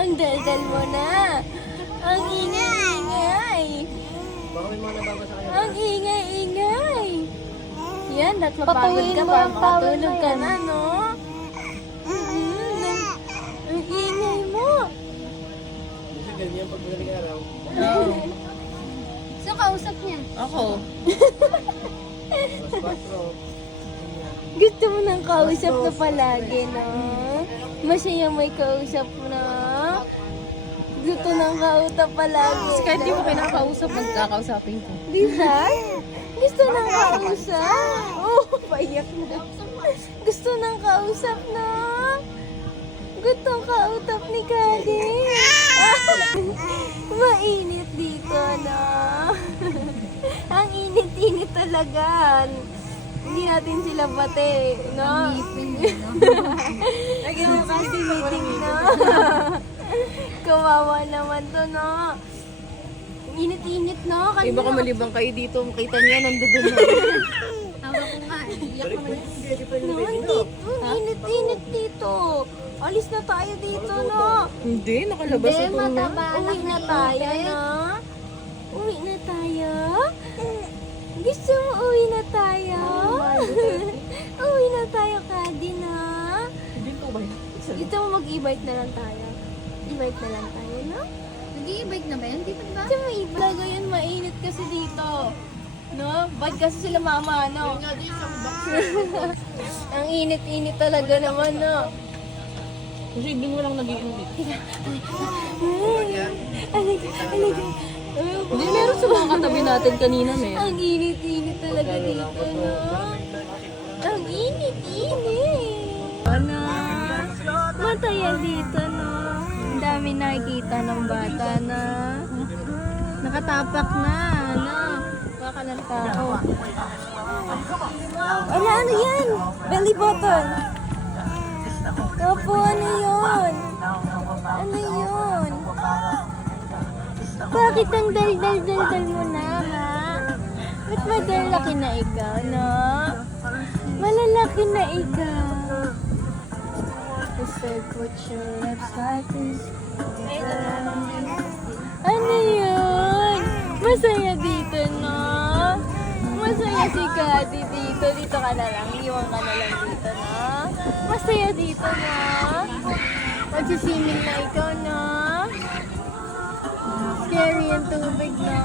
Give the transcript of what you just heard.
Ang daldal mo na. Ang ingay-ingay. Baka may mga nababasa kayo. Ang ingay-ingay. Yan, dapat mapagod ka para makatulog ka na, no? Ang ingay mo. Kasi ganyan pag magaling araw. So, kausap niya. Ako. Mas patro. Gusto mo ng kausap na palagi, no? Masaya may kausap na. Gusto ng kausap palagi. Kasi kahit di mo kinakausap, magkakausapin ko. Di ba? Gusto ng kausap. Oh, paiyak na. Gusto ng kausap na. Gusto kausap ni Kadi. Mainit dito, no? Ang init-init talaga. Hindi natin sila bate, no? Nag-meeting, no? Kawawa naman to, no? Init-init, no? Ay, baka malibang kayo dito. Makita niya, nandun na. Tawa ko nga. Iyak naman. Naman dito, init-init dito. Alis na tayo dito, no? Hindi, nakalabas Hindi, ito na. mataba. Uwi na tayo, no? Uwi na tayo? Gusto mo uwi na tayo? Uwi na tayo, Kadi, na? Hindi po ba? Gusto mo mag-e-bike na lang tayo? E-bike na lang tayo, no? Nag-i-bike na ba yan? Di ba diba? Gusto mo e-bike? Talaga yan, mainit kasi dito. No? Bad kasi sila mama, no? Ang init-init talaga naman, no? Kasi hindi mo lang nag-iinit. Hindi, meron sa mga katabi natin kanina, may. Ang init-init talaga dito, no? Ang init-init. Ano? Mataya dito, no? Ang dami nakikita ng bata na nakatapak na, no? Baka ng tao. Ano yan? Belly button. Opo, ano yun? Ano yun? Bakit ang dal-dal-dal-dal mo na, ha? Ba't malalaki na ikaw, no? Malalaki na ikaw. Sister, put your lips like this. Ano yun? Masaya dito, no? Masaya si Kadi dito. Dito ka na lang. Iwan ka na lang dito, no? Masaya dito, no? Magsisimil na ikaw, no? Scary ang tubig, no?